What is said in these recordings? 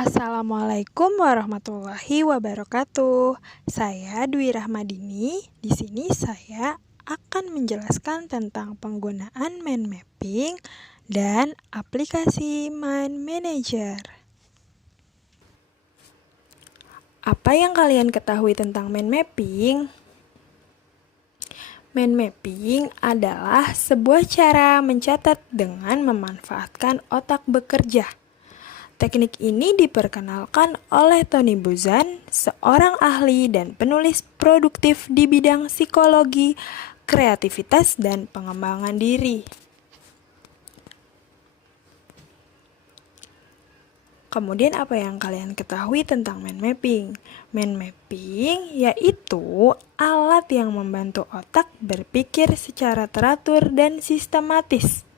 Assalamualaikum warahmatullahi wabarakatuh. Saya Dwi Rahmadini. Di sini saya akan menjelaskan tentang penggunaan mind mapping dan aplikasi Mind Manager. Apa yang kalian ketahui tentang mind mapping? Mind mapping adalah sebuah cara mencatat dengan memanfaatkan otak bekerja. Teknik ini diperkenalkan oleh Tony Buzan, seorang ahli dan penulis produktif di bidang psikologi, kreativitas, dan pengembangan diri. Kemudian apa yang kalian ketahui tentang mind mapping? Mind mapping yaitu alat yang membantu otak berpikir secara teratur dan sistematis.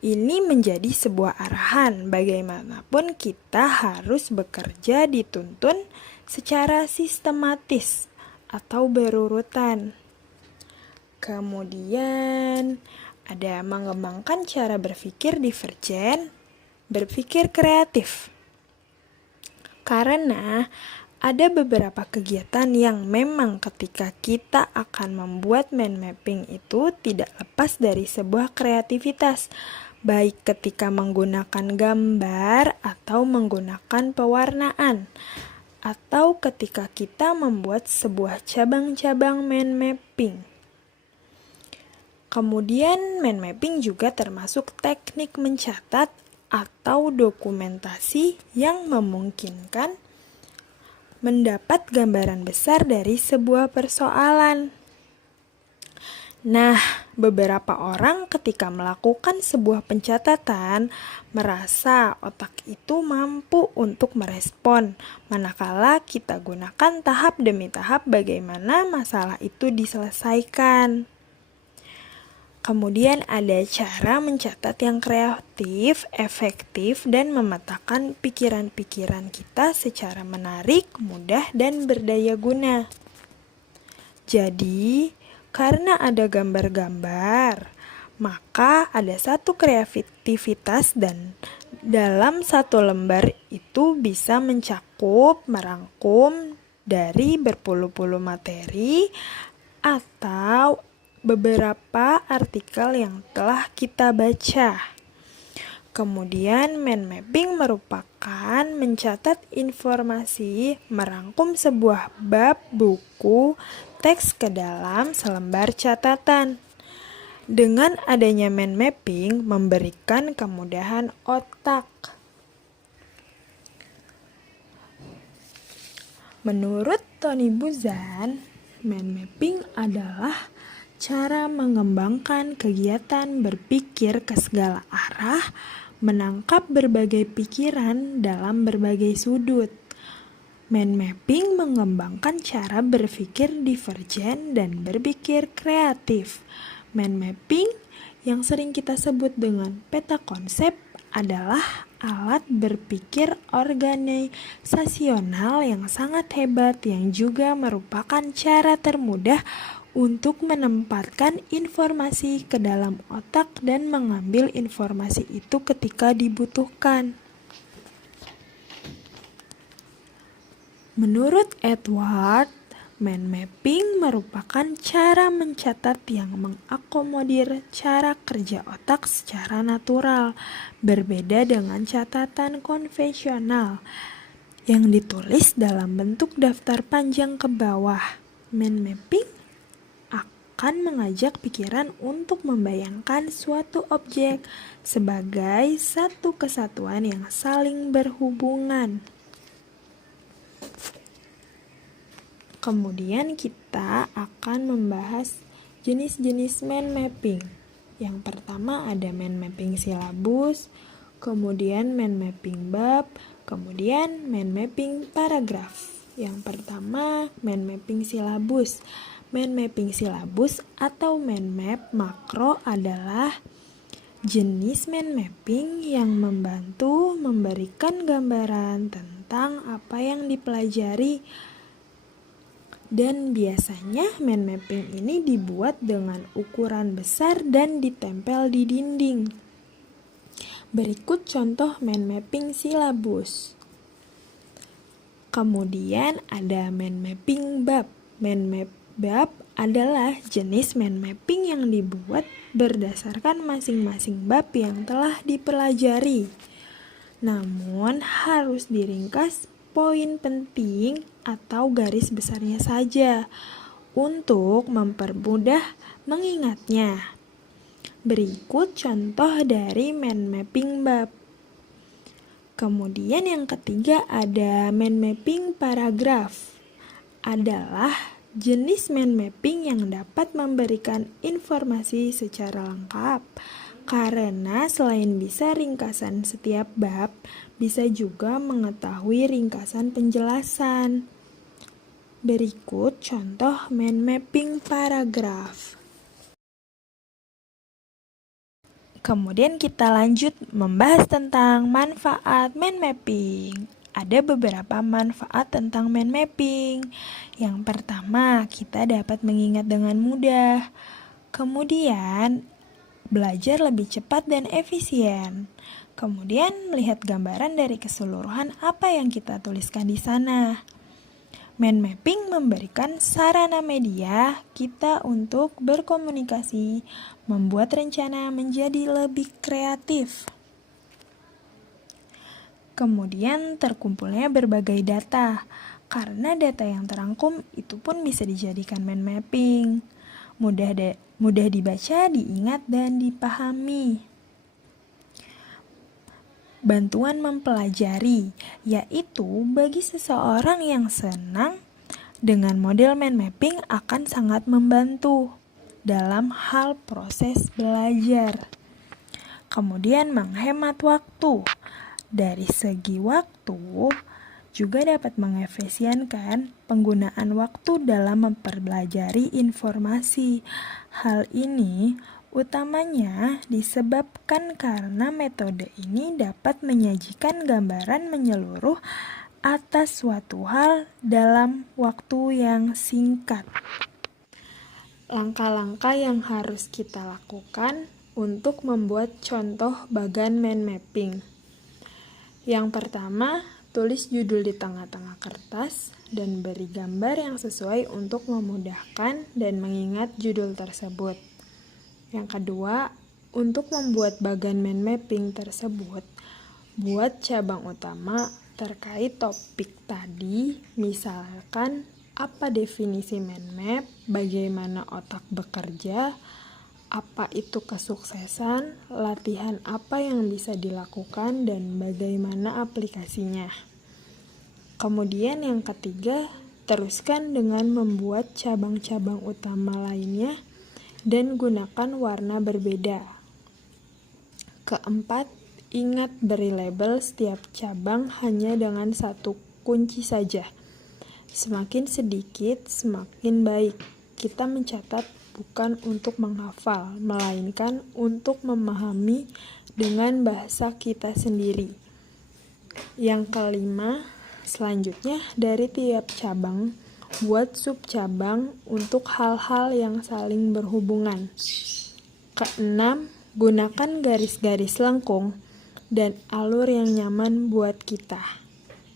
Ini menjadi sebuah arahan bagaimanapun kita harus bekerja dituntun secara sistematis atau berurutan. Kemudian ada mengembangkan cara berpikir divergen, berpikir kreatif. Karena ada beberapa kegiatan yang memang ketika kita akan membuat mind mapping itu tidak lepas dari sebuah kreativitas, baik ketika menggunakan gambar atau menggunakan pewarnaan, atau ketika kita membuat sebuah cabang-cabang mind mapping. Kemudian mind mapping juga termasuk teknik mencatat atau dokumentasi yang memungkinkan mendapat gambaran besar dari sebuah persoalan. Nah, beberapa orang ketika melakukan sebuah pencatatan merasa otak itu mampu untuk merespon, manakala kita gunakan tahap demi tahap bagaimana masalah itu diselesaikan. Kemudian ada cara mencatat yang kreatif, efektif, dan memetakan pikiran-pikiran kita secara menarik, mudah, dan berdaya guna. Jadi, karena ada gambar-gambar, maka ada satu kreativitas dan dalam satu lembar itu bisa mencakup, merangkum dari berpuluh-puluh materi atau beberapa artikel yang telah kita baca. Kemudian mind mapping merupakan mencatat informasi, merangkum sebuah bab buku, teks ke dalam selembar catatan. Dengan adanya mind mapping memberikan kemudahan otak. Menurut Tony Buzan, mind mapping adalah cara mengembangkan kegiatan berpikir ke segala arah, menangkap berbagai pikiran dalam berbagai sudut. Mind mapping mengembangkan cara berpikir divergen dan berpikir kreatif. Mind mapping yang sering kita sebut dengan peta konsep adalah alat berpikir organisasional yang sangat hebat yang juga merupakan cara termudah untuk menempatkan informasi ke dalam otak dan mengambil informasi itu ketika dibutuhkan. Menurut Edward, mind mapping merupakan cara mencatat yang mengakomodir cara kerja otak secara natural, berbeda dengan catatan konvensional yang ditulis dalam bentuk daftar panjang ke bawah. Mind mapping akan mengajak pikiran untuk membayangkan suatu objek sebagai satu kesatuan yang saling berhubungan. Kemudian kita akan membahas jenis-jenis mind mapping. Yang pertama ada mind mapping silabus, kemudian mind mapping bab, kemudian mind mapping paragraf. Yang pertama mind mapping silabus. Mind mapping silabus atau mind map makro adalah jenis mind mapping yang membantu memberikan gambaran tentang apa yang dipelajari. Dan biasanya mind mapping ini dibuat dengan ukuran besar dan ditempel di dinding. Berikut contoh mind mapping silabus. Kemudian ada mind mapping bab. Mind map bab adalah jenis mind mapping yang dibuat berdasarkan masing-masing bab yang telah dipelajari. Namun harus diringkas poin penting atau garis besarnya saja untuk mempermudah mengingatnya. Berikut contoh dari mind mapping bab. Kemudian yang ketiga ada mind mapping paragraf. Adalah jenis mind mapping yang dapat memberikan informasi secara lengkap. Karena selain bisa ringkasan setiap bab, bisa juga mengetahui ringkasan penjelasan. Berikut contoh mind mapping paragraf. Kemudian kita lanjut membahas tentang manfaat mind mapping. Ada beberapa manfaat tentang mind mapping. Yang pertama, kita dapat mengingat dengan mudah. Kemudian, belajar lebih cepat dan efisien. Kemudian, melihat gambaran dari keseluruhan apa yang kita tuliskan di sana. Mind mapping memberikan sarana media kita untuk berkomunikasi, membuat rencana menjadi lebih kreatif. Kemudian terkumpulnya berbagai data, karena data yang terangkum itu pun bisa dijadikan mind mapping. Mudah dibaca, diingat, dan dipahami. Bantuan mempelajari, yaitu bagi seseorang yang senang dengan model mind mapping akan sangat membantu dalam hal proses belajar. Kemudian menghemat waktu. Dari segi waktu, juga dapat mengefisienkan penggunaan waktu dalam mempelajari informasi. Hal ini utamanya disebabkan karena metode ini dapat menyajikan gambaran menyeluruh atas suatu hal dalam waktu yang singkat. Langkah-langkah yang harus kita lakukan untuk membuat contoh bagan mind mapping. Yang pertama, tulis judul di tengah-tengah kertas dan beri gambar yang sesuai untuk memudahkan dan mengingat judul tersebut. Yang kedua, untuk membuat bagan mind mapping tersebut, buat cabang utama terkait topik tadi, misalkan apa definisi mind map, bagaimana otak bekerja, apa itu kesuksesan, latihan apa yang bisa dilakukan, dan bagaimana aplikasinya. Kemudian yang ketiga, teruskan dengan membuat cabang-cabang utama lainnya dan gunakan warna berbeda. Keempat, ingat beri label setiap cabang hanya dengan satu kunci saja. Semakin sedikit, semakin baik. Kita mencatat bukan untuk menghafal, melainkan untuk memahami dengan bahasa kita sendiri. Yang kelima, selanjutnya dari tiap cabang, buat sub-cabang untuk hal-hal yang saling berhubungan. Keenam, gunakan garis-garis lengkung dan alur yang nyaman buat kita.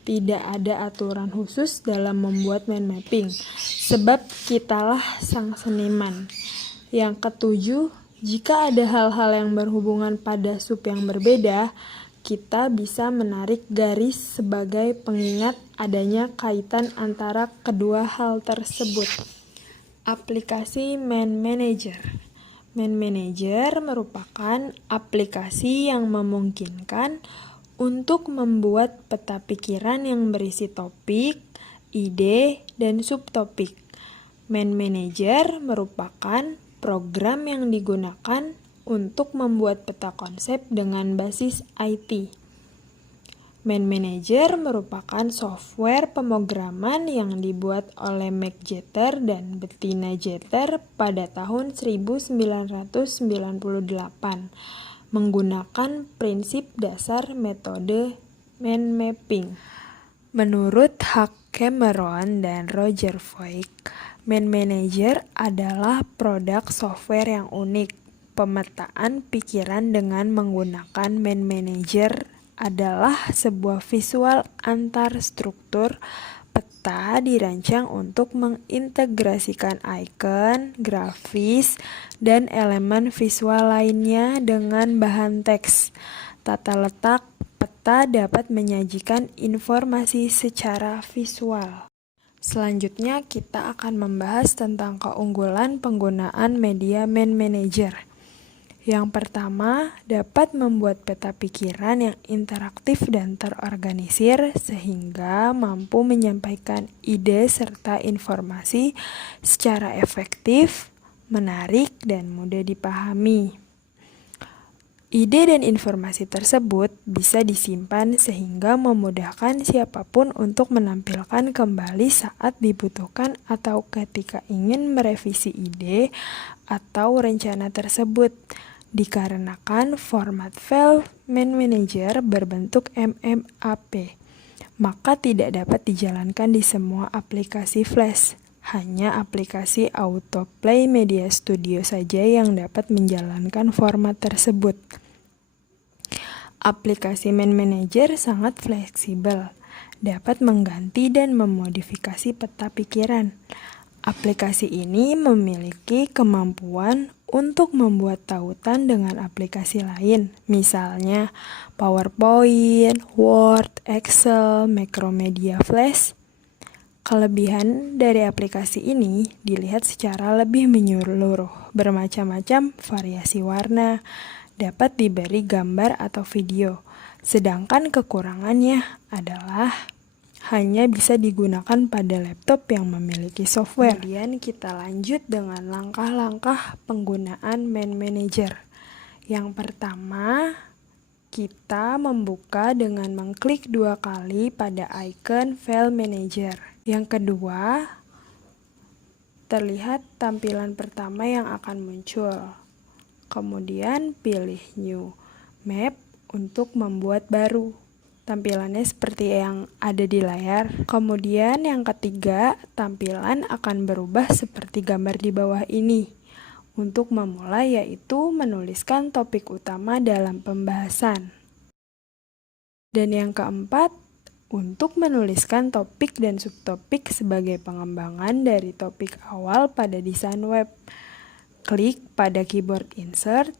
Tidak ada aturan khusus dalam membuat mind mapping, sebab kitalah sang seniman. Yang ketujuh, jika ada hal-hal yang berhubungan pada sub yang berbeda, kita bisa menarik garis sebagai pengingat adanya kaitan antara kedua hal tersebut. Aplikasi Mind Manager. Mind Manager merupakan aplikasi yang memungkinkan untuk membuat peta pikiran yang berisi topik, ide, dan subtopik. Mind Manager merupakan program yang digunakan untuk membuat peta konsep dengan basis IT. Mind Manager merupakan software pemrograman yang dibuat oleh Mac Jeter dan Bettina Jeter pada tahun 1998, menggunakan prinsip dasar metode mind mapping. Menurut Huck Cameron dan Roger Voigt, Mind Manager adalah produk software yang unik Pemetaan pikiran dengan menggunakan Man Manager adalah sebuah visual antar struktur. Peta dirancang untuk mengintegrasikan icon, grafis, dan elemen visual lainnya dengan bahan teks. Tata letak peta dapat menyajikan informasi secara visual. Selanjutnya kita akan membahas tentang keunggulan penggunaan media Man Manager. Yang pertama, dapat membuat peta pikiran yang interaktif dan terorganisir sehingga mampu menyampaikan ide serta informasi secara efektif, menarik, dan mudah dipahami. Ide dan informasi tersebut bisa disimpan sehingga memudahkan siapapun untuk menampilkan kembali saat dibutuhkan atau ketika ingin merevisi ide atau rencana tersebut. Dikarenakan format file Man Manager berbentuk MMAP, maka tidak dapat dijalankan di semua aplikasi Flash. Hanya aplikasi Autoplay Media Studio saja yang dapat menjalankan format tersebut. Aplikasi Man Manager sangat fleksibel, dapat mengganti dan memodifikasi peta pikiran. Aplikasi ini memiliki kemampuan untuk membuat tautan dengan aplikasi lain, misalnya PowerPoint, Word, Excel, Macromedia Flash. Kelebihan dari aplikasi ini dilihat secara lebih menyeluruh, bermacam-macam variasi warna, dapat diberi gambar atau video. Sedangkan kekurangannya adalah hanya bisa digunakan pada laptop yang memiliki software. Kemudian kita lanjut dengan langkah-langkah penggunaan Man Manager. Yang pertama, kita membuka dengan mengklik 2 kali pada icon File Manager. Yang kedua, terlihat tampilan pertama yang akan muncul. Kemudian pilih New Map untuk membuat baru. Tampilannya seperti yang ada di layar. Kemudian yang ketiga, tampilan akan berubah seperti gambar di bawah ini. Untuk memulai yaitu menuliskan topik utama dalam pembahasan. Dan yang keempat, untuk menuliskan topik dan subtopik sebagai pengembangan dari topik awal pada desain web. Klik pada keyboard Insert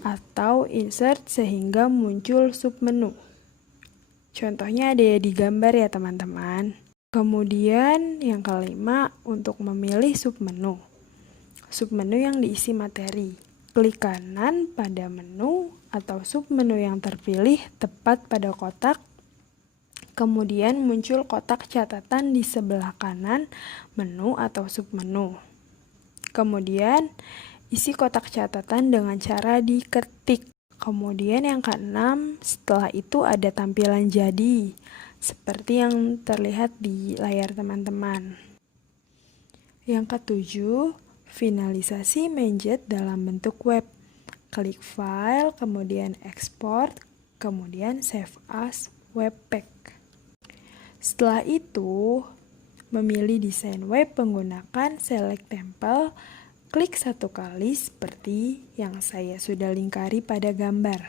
atau Insert sehingga muncul submenu. Contohnya ada di gambar ya teman-teman. Kemudian yang kelima, untuk memilih submenu. Submenu yang diisi materi. Klik kanan pada menu atau submenu yang terpilih tepat pada kotak. Kemudian muncul kotak catatan di sebelah kanan menu atau submenu. Kemudian isi kotak catatan dengan cara diketik. Kemudian yang keenam, setelah itu ada tampilan jadi, seperti yang terlihat di layar teman-teman. Yang ketujuh, finalisasi Manjet dalam bentuk web. Klik File, kemudian Export, kemudian Save as Webpack. Setelah itu, memilih desain web menggunakan Select Template. Klik 1 kali seperti yang saya sudah lingkari pada gambar.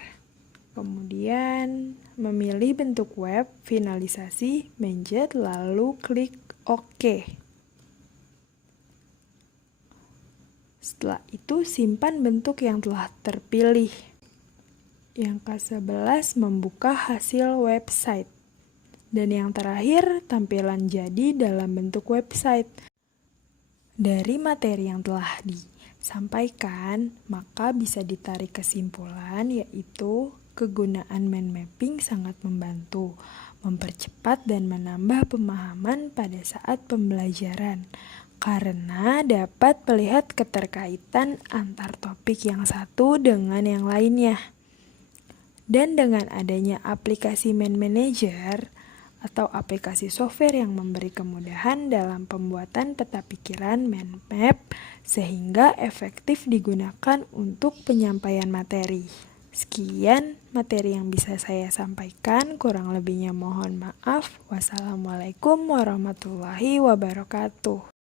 Kemudian memilih bentuk web, finalisasi, Manjet, lalu klik OK. Setelah itu simpan bentuk yang telah terpilih. Yang ke-11 membuka hasil website. Dan yang terakhir tampilan jadi dalam bentuk website. Dari materi yang telah disampaikan, maka bisa ditarik kesimpulan yaitu kegunaan mind mapping sangat membantu, mempercepat dan menambah pemahaman pada saat pembelajaran karena dapat melihat keterkaitan antar topik yang satu dengan yang lainnya. Dan dengan adanya aplikasi Man Manager atau aplikasi software yang memberi kemudahan dalam pembuatan peta pikiran mind map sehingga efektif digunakan untuk penyampaian materi. Sekian materi yang bisa saya sampaikan, kurang lebihnya mohon maaf. Wassalamualaikum warahmatullahi wabarakatuh.